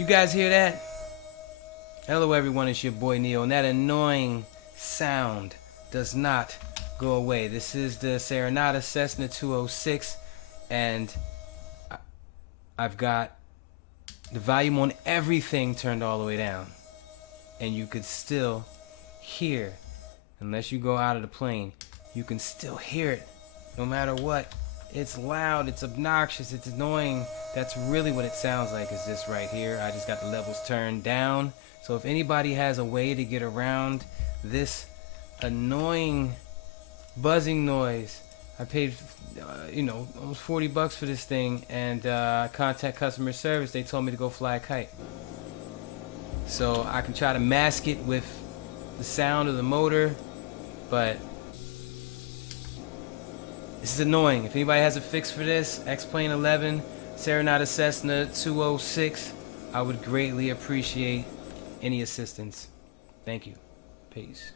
You guys hear that? Hello everyone, it's your boy Neo, and that annoying sound does not go away. This is the Carenado Cessna 206, and I've got the volume on everything turned all the way down, and you could still hear, unless you go out of the plane, you can still hear it no matter what. It's loud, it's obnoxious, it's annoying. That's really what it sounds like, is this right here. I just got the levels turned down. So if anybody has a way to get around this annoying buzzing noise, I paid almost $40 for this thing, and contact customer service. They told me to go fly a kite. So I can try to mask it with the sound of the motor, but this is annoying. If anybody has a fix for this, X-Plane 11, Carenado Cessna 206, I would greatly appreciate any assistance. Thank you. Peace.